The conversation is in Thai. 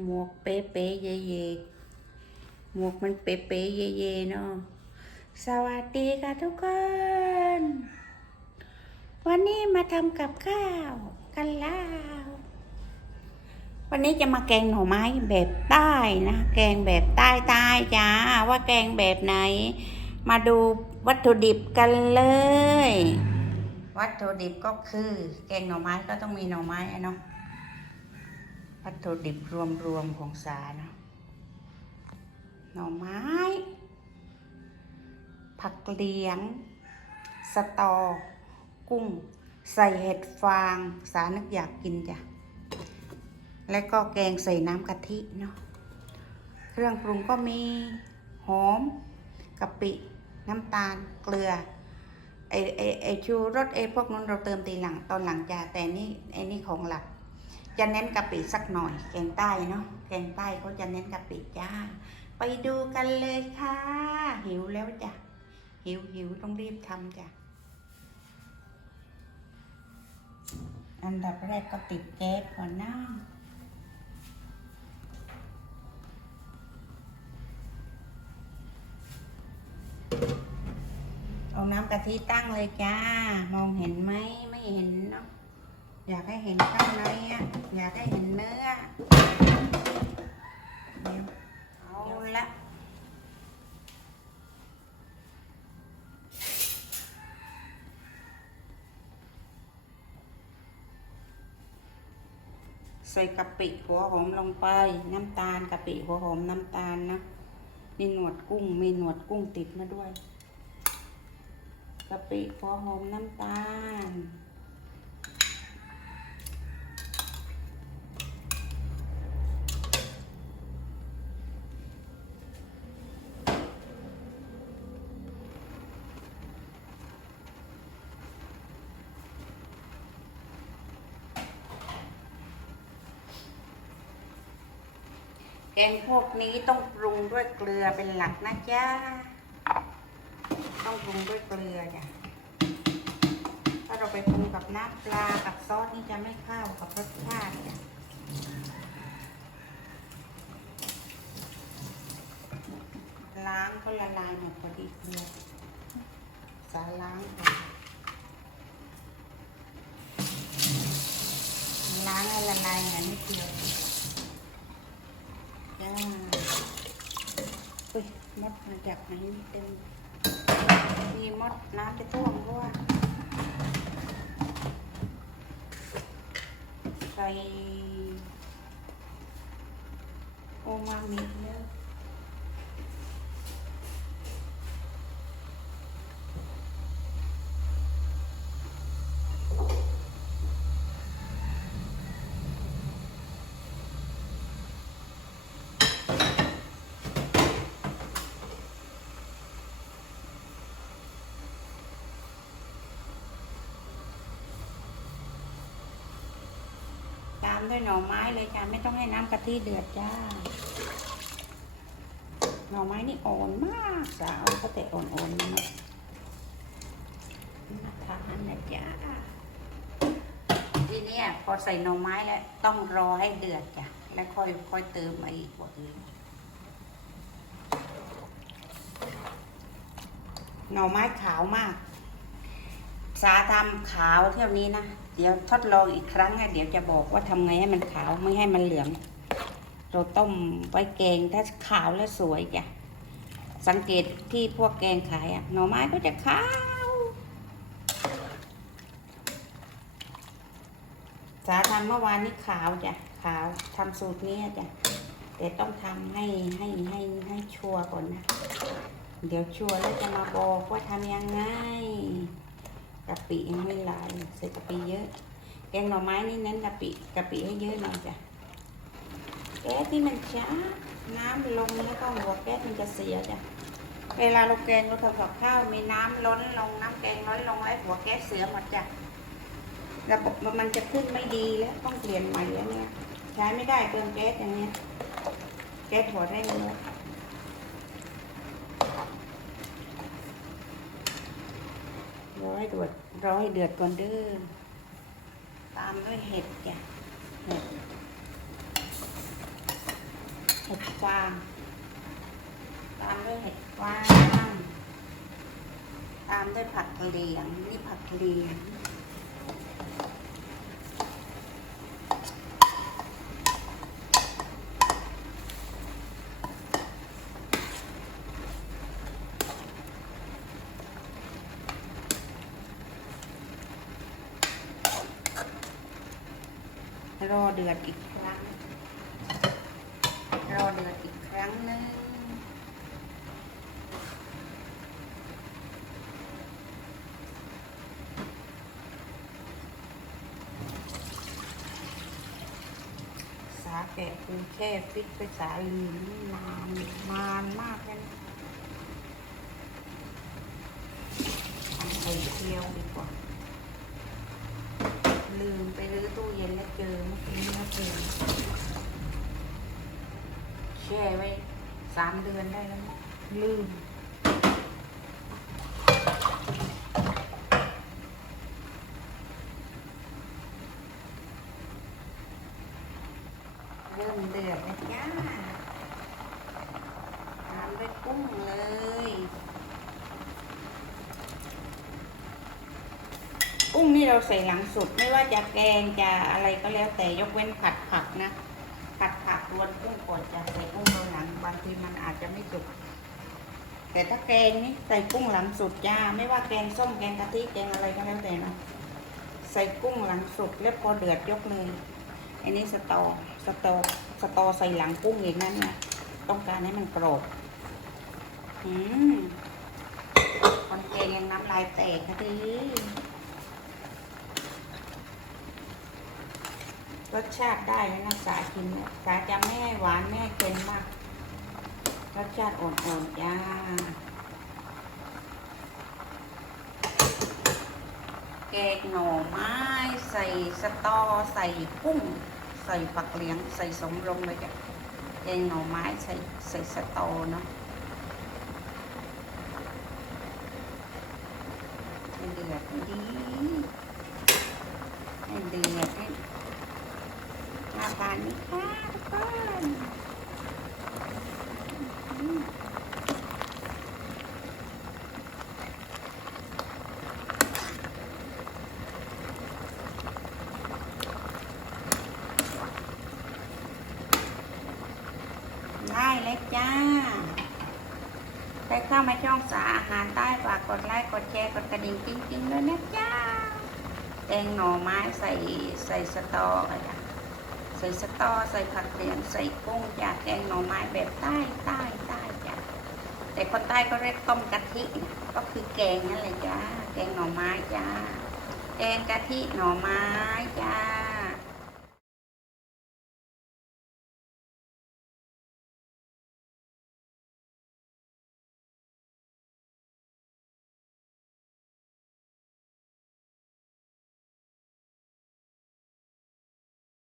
หมวกเป๊ะเป๊ะเย่เย่หมวกมันเป๊ะเป๊ะเย่เย่เนาะสวัสดีค่ะทุกคน วันนี้มาทำกับข้าวกันแล้ววันนี้จะมาแกงหน่อไม้แบบใต้นะแกงแบบใต้ใต้จ้าว่าแกงแบบไหน มาดูวัตถุดิบกันเลย วัตถุดิบก็คือ แกงหน่อไม้ก็ต้องมีหน่อไม้เนาะ วัตถุดิบรวมๆของสาเนาะหน่อไม้ ผักเลียง สตอ กุ้ง ใส่เห็ดฟาง สานึกอยากกินจ้ะ แล้วก็แกงใส่น้ำกะทิเนาะ เครื่องปรุงก็มีหอมกะปิ น้ำตาล เกลือ ไอไอไอชูรสไอพวกนั้นเราเติมตีหลังตอนหลังจ้าแต่นี่ไอนี่ของหลัก จะเน้นกะปิสักหน่อย แกงใต้เนาะแกงใต้เขาจะเน้นกะปิจ้า ไปดูกันเลยค่ะ หิวแล้วจ้ะหิวหิวต้องรีบทำจ้ะอันดับแรกก็ติดแก๊สก่อนนะเอาน้ำกะทิตั้งเลยจ้า มองเห็นไหมไม่เห็นเนาะ อยากให้เห็นข้างในอะอยากให้เห็นเนื้อเดี๋ยวเอาละใส่กะปิหัวหอมลงไป น้ำตาลกะปิหัวหอมน้ำตาลนะนี่หนวดกุ้งมีหนวดกุ้งติดมาด้วยกะปิหัวหอมน้ำตาล งพวกนี้ต้องปรุงด้วยเกลือเป็นหลักนะจ๊ะ ต้องปรุงด้วยเกลือจ้ะ ถ้าเราไปปรุงกับน้ำปลากับซอสนี่จะไม่เข้ากับรสชาติจ้ะล้างก็ละลายหมดพอดีเกลือสาล้างก่อนล้างให้ละลายหน่อยนิดเดียว จ้าอุ้ยมดมา จับให้เต็มมีมดน้ำจะท่วมด้วยใส่โอมามิเยอะ ตาด้วยหน่อไม้เลยจ้าไม่ต้องให้น้ำกะทิเดือดจ้า หน่อไม้นี่อ่อนมากสาวก็แต่อ่อนๆนะมาทานนะจ้าทีนี้พอใส่หน่อไม้แล้วต้องรอให้เดือดจ้ะแล้วค่อยค่อยเติมมาอีกพวกอื่นหน่อไม้ขาวมาก สาทำขาวเท่านี้นะ เดี๋ยวทดลองอีกครั้งนะเดี๋ยวจะบอกว่าทำไงให้มันขาวไม่ให้มันเหลือง เราต้มไว้แกงถ้าขาวแล้วสวยจ้ะ สังเกตที่พวกแกงขายอะหน่อไม้ก็จะขาวสาทำเมื่อวานนี้ขาวจ้ะ ขาวทำสูตรนี้จ้ะแต่ต้องทำให้ให้ให้ให้ชัวร์ก่อนนะ เดี๋ยวชัวร์แล้วจะมาบอกว่าทำยังไง กะปิยังไม่ลายใส่กะปิเยอะ แกงหน่อไม้นี่เน้นกะปิกะปิให้เยอะหน่อยจ้ะแก๊สที่มันช้าน้ำลงแล้วก็หัวแก๊สมันจะเสียจ้ะเวลาเราแกงเราทำกับข้าวมีน้ำล้นลงน้ำแกงล้นลงแล้วหัวแก๊สเสียหมดจ้ะระบบมันจะขึ้นไม่ดีแล้วต้องเปลี่ยนใหม่แล้วเนี่ยใช้ไม่ได้เติมแก๊สอย่างเนี้ยแก๊สหัวได้เลย รอให้เดือดรอให้เดือดก่อนเด้อตามด้วยเห็ดจ้ะเห็ดเห็ดวาง ตามด้วยเห็ดวาง ตามด้วยผักเหลียงนี่ผักเหลียง รอเดือดอีกครั้ง รอเดือดอีกครั้งหนึงสาแกะคือแค่ฟิตไปสาลืมนี่นานนานมากเลยนะทำไข่เจียวดีกว่า ลืมไปรื้อตู้เย็นแล้วเจอเมื่อกี้แล้วเจอแช่ไว้สามเดือนได้แล้วลืม เริ่มเดือดแล้วจ้าตามด้วยกุ้งเลย กุ้งนี่เราใส่หลังสุด ไม่ว่าจะแกงจะอะไรก็แล้วแต่ยกเว้นผัดผักนะ ผัดผักรวนกุ้งก่อนจะใส่กุ้งเราหลังบางทีมันอาจจะไม่สุกแต่ถ้าแกงนี่ใส่กุ้งหลังสุดจ้า ไม่ว่าแกงส้มแกงกะทิแกงอะไรก็แล้วแต่นะใส่กุ้งหลังสุดแล้วพอเดือดยกเลยอันนี้สตอสตอสตอใส่หลังกุ้งอย่างนั้นนะต้องการให้มันกรอบอืมคนแกงยังน้ำลายแตกนะดิ รสชาติได้แล้วนะสากินเนี่ยสาจะไม่ให้หวานไม่ให้เค็มมาก รสชาติอ่อนๆจ้าแกงหน่อไม้ใส่สตอใส่กุ้ง ใส่ผักเหลียง ใส่สมลงเลยจ้ะแกงหน่อไม้ใส่ใส่สตอเนาะเดือดดีให้เดือดให้ น่านไหมคะทุกคนได้เลยจ้าใครเข้ามาช่องสาอาหารใต้ฝากกดไลค์ กดแชร์ กดกระดิ่งจริงๆด้วยนะจ้าแกงหน่อไม้ใส่ใส่สตอกันจ้ะ ใส่สตอใส่ผักเหลียงใส่กุ้งจากแกงหน่อไม้แบบใต้ใต้ใต้จ้ะแต่คนใต้ก็เรียกต้มกะทินะก็คือแกงนั่นแหละจ้าแกงหน่อไม้จ้าแกงกะทิหน่อไม้จ้า